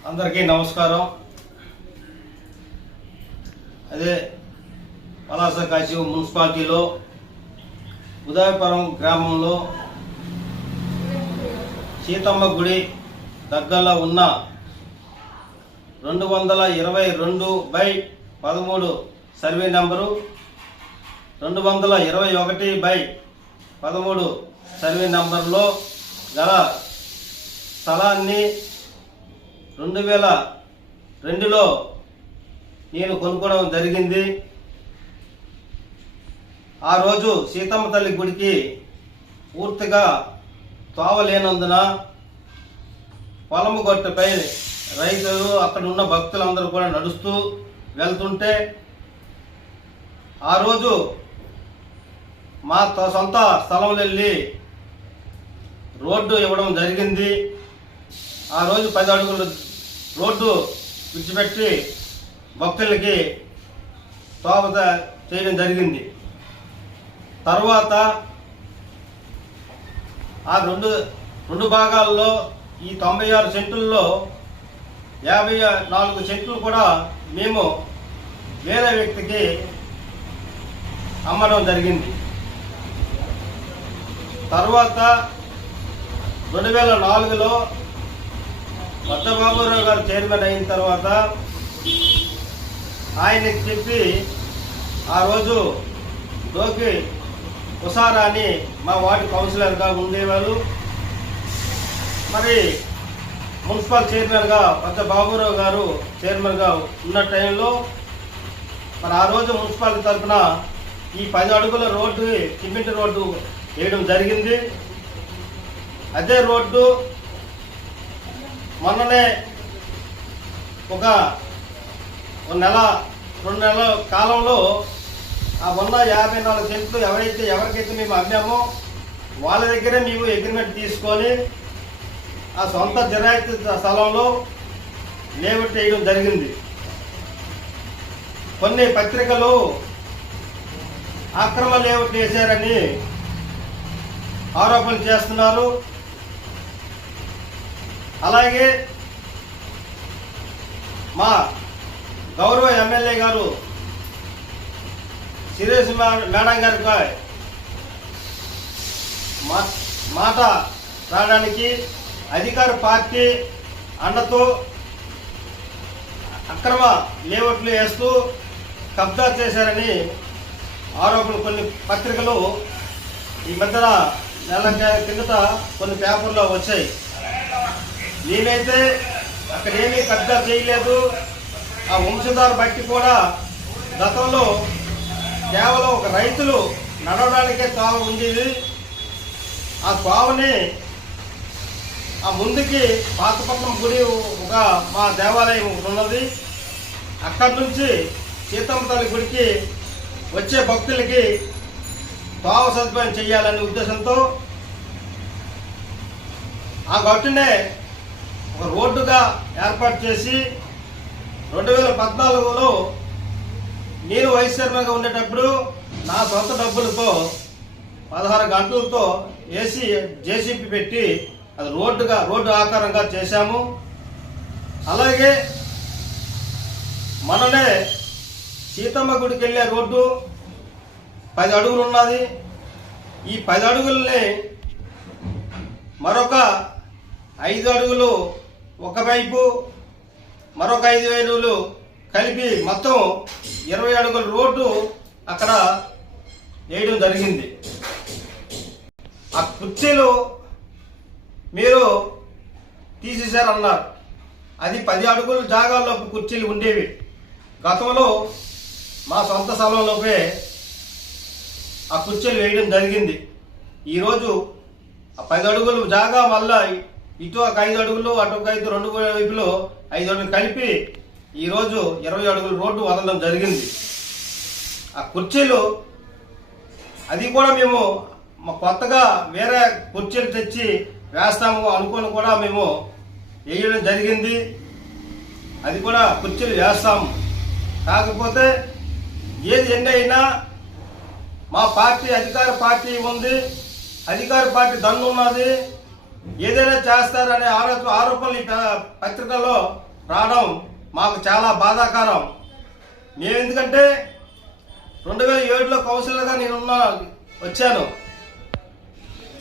అందరికీ నమస్కారం. అదే పలాస కాశీ మున్సిపాలిటీలో ఉదయపురం గ్రామంలో సీతమ్మ గుడి దగ్గరలో ఉన్న రెండు వందల ఇరవై రెండు బై పదమూడు సర్వే నెంబరు రెండు వందల ఇరవై ఒకటి బై పదమూడు సర్వే నెంబర్లో గల స్థలాన్ని రెండు వేల రెండులో నేను కొనుక్కోవడం జరిగింది. ఆ రోజు సీతమ్మ తల్లి గుడికి పూర్తిగా తోవలేనందున పొలము గొట్టపై రైతులు అక్కడ ఉన్న భక్తులందరూ కూడా నడుస్తూ వెళ్తుంటే ఆ రోజు మా సొంత స్థలం వెళ్ళి రోడ్డు ఇవ్వడం జరిగింది. ఆ రోజు పది అడుగులు రోడ్డు విడిచిపెట్టి భక్తులకి స్వాగత చేయడం జరిగింది. తర్వాత ఆ రెండు రెండు భాగాల్లో ఈ తొంభై ఆరు సెంట్లలో యాభై నాలుగు సెంట్లు కూడా మేము వేరే వ్యక్తికి అమ్మడం జరిగింది. తర్వాత రెండు వేల నాలుగులో కొత్త బాబురావు గారు చైర్మన్ అయిన తర్వాత ఆయనకి చెప్పి ఆ రోజు డోకి ఉసారా అని మా వార్డు కౌన్సిలర్గా ఉండేవారు. మరి మున్సిపల్ చైర్మన్గా కొత్త బాబురావు గారు చైర్మన్గా ఉన్న టైంలో మరి ఆ రోజు మున్సిపాలిటీ తరఫున ఈ పది అడుగుల రోడ్డు సిమెంట్ రోడ్డు వేయడం జరిగింది. అదే రోడ్డు మొన్ననే ఒక నెల రెండు నెలల కాలంలో ఆ మొన్న యాభై నాలుగు సెంట్లు ఎవరైతే ఎవరికైతే మేము అమ్మామో వాళ్ళ దగ్గరే మేము అగ్రిమెంట్ తీసుకొని ఆ సొంత జిరాయితీ స్థలంలో లేఅవుట్ చేయడం జరిగింది. కొన్ని పత్రికలు అక్రమ లేఅవుట్ చేశారని ఆరోపణలు చేస్తున్నారు. అలాగే మా గౌరవ ఎమ్మెల్యే గారు సిరేష్ మేడం గారికి మా- మాట రావడానికి అధికార పార్టీ అండతో అక్రమ లేఅవుట్లు వేస్తూ కబ్జా చేశారని ఆరోపణలు కొన్ని పత్రికలు ఈ మధ్యన నెల కిందట కొన్ని పేపర్లో వచ్చాయి. నేనైతే అక్కడ ఏమీ చేయలేదు. ఆ వంశధార బట్టి కూడా గతంలో కేవలం ఒక రైతులు నడవడానికే కావ ఉండేది. ఆ తావని ఆ ముందుకి పాతపట్నం గుడి ఒక మా దేవాలయం ఒకటి ఉన్నది. అక్కడి నుంచి సీతమ్మ తల్లి గుడికి వచ్చే భక్తులకి తావ సదుపాయం చేయాలనే ఉద్దేశంతో ఆ గట్టునే ఒక రోడ్డుగా ఏర్పాటు చేసి రెండు వేల పద్నాలుగులో నేను వైస్ చైర్మన్గా ఉండేటప్పుడు నా సొంత డబ్బులతో పదహారు గంటలతో ఏసీ జేసీపీ పెట్టి అది రోడ్డుగా రోడ్డు ఆకారంగా చేశాము. అలాగే మననే సీతమ్మ గుడికి వెళ్ళే రోడ్డు పది అడుగులు ఉన్నది. ఈ పది అడుగుల్ని మరొక ఐదు అడుగులు ఒకవైపు మరొక ఐదు అడుగులు కలిపి మొత్తం ఇరవై అడుగుల రోడ్డు అక్కడ వేయడం జరిగింది. ఆ కుర్చీలు మీరు తీసేశారన్నారు. అది పది అడుగుల జాగాల్లోపు కుర్చీలు ఉండేవి. గతంలో మా సొంత స్థలంలోపే ఆ కుర్చీలు వేయడం జరిగింది. ఈరోజు ఆ పది అడుగులు జాగా మళ్ళీ ఇటు ఒక ఐదు అడుగులు అటు ఒక ఐదు రెండు వైపులు ఐదు అడుగులు కలిపి ఈరోజు ఇరవై అడుగుల రోడ్డు వదలడం జరిగింది. ఆ కుర్చీలు అది కూడా మేము మా కొత్తగా వేరే కుర్చీలు తెచ్చి వేస్తాము అనుకుని కూడా మేము వేయడం జరిగింది. అది కూడా కుర్చీలు వేస్తాము. కాకపోతే ఏది ఎన్ని అయినా మా పార్టీ అధికార పార్టీ ఉంది అధికార పార్టీ దన్ను ఉన్నది ఏదైనా చేస్తారనే ఆరోప ఆరోపణలు ఈ ప- పత్రికల్లో రావడం మాకు చాలా బాధాకరం. నేను ఎందుకంటే రెండు వేల ఏడులో కౌన్సిలర్గా నేనున్న వచ్చాను.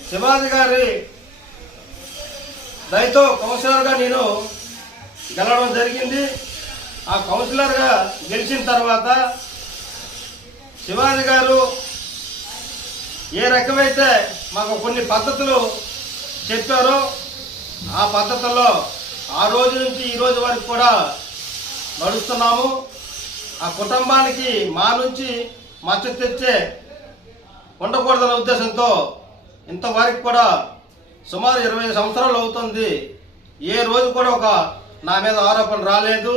శివాజీ గారి దయతో కౌన్సిలర్గా నేను గెలవడం జరిగింది. ఆ కౌన్సిలర్గా గెలిచిన తర్వాత శివాజీ గారు ఏ రకమైతే మాకు కొన్ని పద్ధతులు చెప్పారో. ఆ పద్ధతుల్లో ఆ రోజు నుంచి ఈ రోజు వరకు కూడా నడుస్తున్నాము. ఆ కుటుంబానికి మా నుంచి మచ్చ తెచ్చే ఉండకూడదన్న ఉద్దేశంతో ఇంతవరకు కూడా సుమారు ఇరవై సంవత్సరాలు అవుతుంది. ఏ రోజు కూడా ఒక నా మీద ఆరోపణ రాలేదు.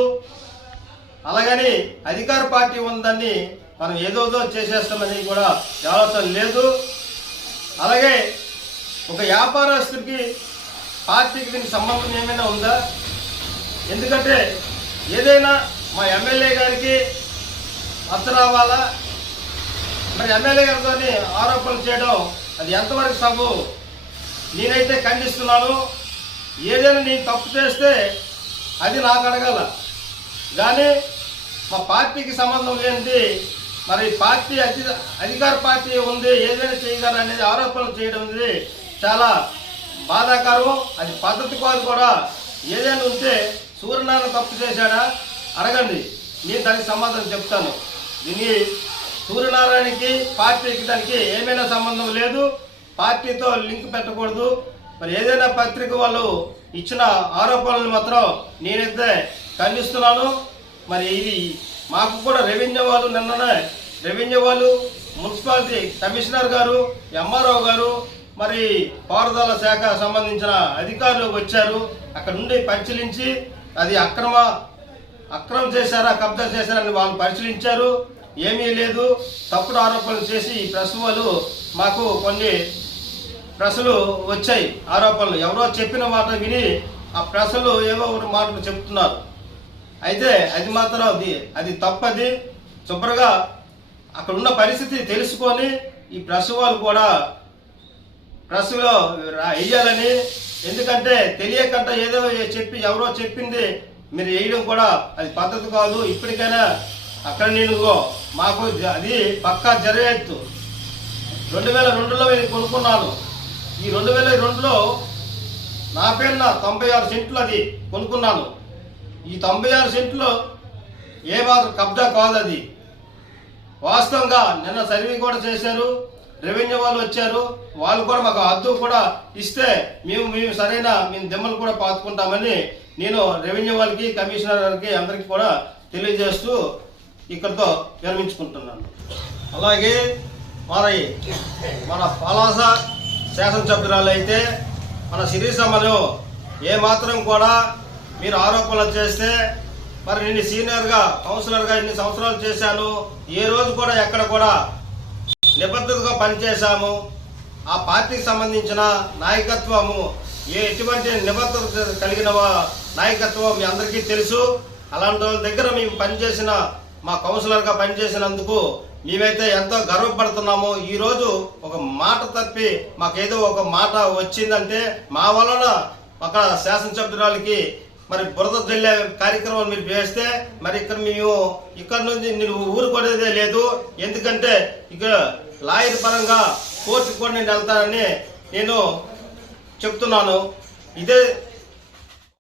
అలాగని అధికార పార్టీ ఉందని మనం ఏదోదో చేసేస్తామని కూడా ఆలోచన లేదు. అలాగే ఒక వ్యాపారస్తుడికి పార్టీకి దీనికి సంబంధం ఏమైనా ఉందా? ఎందుకంటే ఏదైనా మా ఎమ్మెల్యే గారికి మచ్చ రావాలా? మరి ఎమ్మెల్యే గారితో ఆరోపణలు చేయడం అది ఎంతవరకు సబు నేనైతే ఖండిస్తున్నాను ఏదైనా నేను తప్పు చేస్తే అది నాకు అడగాల. కానీ మా పార్టీకి సంబంధం లేనిది మరి పార్టీ అధికార పార్టీ ఉంది ఏదైనా చేయగలరు అనేది ఆరోపణలు చేయడం అనేది చాలా బాధాకరం. అది పద్ధతి కాదు కూడా. ఏదైనా ఉంటే సూర్యనారాయణ తప్పు చేశాడా? అడగండి. నేను దానికి సమాధానం చెప్తాను. దీన్ని సూర్యనారాయణకి పార్టీకి దానికి ఏమైనా సంబంధం లేదు. పార్టీతో లింక్ పెట్టకూడదు. మరి ఏదైనా పత్రిక వాళ్ళు ఇచ్చిన ఆరోపణలు మాత్రం నేనైతే ఖండిస్తున్నాను. మరి ఇది మాకు కూడా రెవెన్యూ వాళ్ళు నిన్ననే రెవెన్యూ వాళ్ళు మున్సిపాలిటీ కమిషనర్ గారు ఎంఆర్ఓ గారు మరి పారుదల శాఖ సంబంధించిన అధికారులు వచ్చారు. అక్కడ నుండి పరిశీలించి అది అక్రమ అక్రమం చేశారా కబ్జా చేశారని వాళ్ళు పరిశీలించారు. ఏమీ లేదు. తప్పుడు ఆరోపణలు చేసి ఈ ప్రెస్ వాళ్ళు మాకు కొన్ని ప్రశ్నలు వచ్చాయి. ఆరోపణలు ఎవరో చెప్పిన మాట విని ఆ ప్రశ్నలు ఏవో ఒకటి మాటలు చెప్తున్నారు. అయితే అది మాత్రం అది అది తప్పది. శుభ్రంగా అక్కడ ఉన్న పరిస్థితి తెలుసుకొని ఈ ప్రెస్ వాళ్ళు కూడా ప్రెస్లో వేయాలని ఎందుకంటే తెలియకంట ఏదో చెప్పి ఎవరో చెప్పింది మీరు వేయడం కూడా అది పద్ధతి కాదు. ఇప్పటికైనా అక్కడ నేను మాకు అది పక్కా జరగచ్చు రెండు వేల రెండులో నేను కొనుక్కున్నాను. ఈ రెండు వేల రెండులో నా పేరున తొంభై ఆరు సెంట్లు అది కొనుక్కున్నాను. ఈ తొంభై ఆరు సెంట్లు ఏ మాత్రం కబ్జా కాదు అది. వాస్తవంగా నిన్న సర్వే కూడా చేశారు. రెవెన్యూ వాళ్ళు వచ్చారు. వాళ్ళు కూడా మాకు అద్దు కూడా ఇస్తే మేము మేము సరైన మేము దిమ్మలు కూడా పాతుకుంటామని నేను రెవెన్యూ వాళ్ళకి కమిషనర్ గారికి అందరికీ కూడా తెలియజేస్తూ ఇక్కడితో విరమించుకుంటున్నాను. అలాగే మరి మన పలాస శాసనసభ్యురాలు అయితే మన సిరిసమ్మను ఏ మాత్రం కూడా మీరు ఆరోపణలు చేస్తే మరి నేను సీనియర్గా కౌన్సిలర్గా ఇన్ని సంవత్సరాలు చేశాను ఏ రోజు కూడా ఎక్కడ కూడా నిబద్ధతగా పనిచేశాము. ఆ పార్టీకి సంబంధించిన నాయకత్వము ఏ ఎటువంటి నిబద్ధత కలిగిన నాయకత్వం మీ అందరికీ తెలుసు. అలాంటి వాళ్ళ దగ్గర మేము పనిచేసిన మా కౌన్సిలర్గా పనిచేసినందుకు మేమైతే ఎంతో గర్వపడుతున్నాము. ఈరోజు ఒక మాట తప్పి మాకేదో ఒక మాట వచ్చిందంటే మా వలన అక్కడ శాసనసభ్యురాలకి మరి బురద జల్లే కార్యక్రమం మీరు చేస్తే మరి ఇక్కడ మేము ఇక్కడ నుంచి నేను ఊరుకునేదే లేదు. ఎందుకంటే ఇక్కడ లాయర్ పరంగా కోర్టు కూడా నేను వెళ్తానని నేను చెప్తున్నాను. ఇదే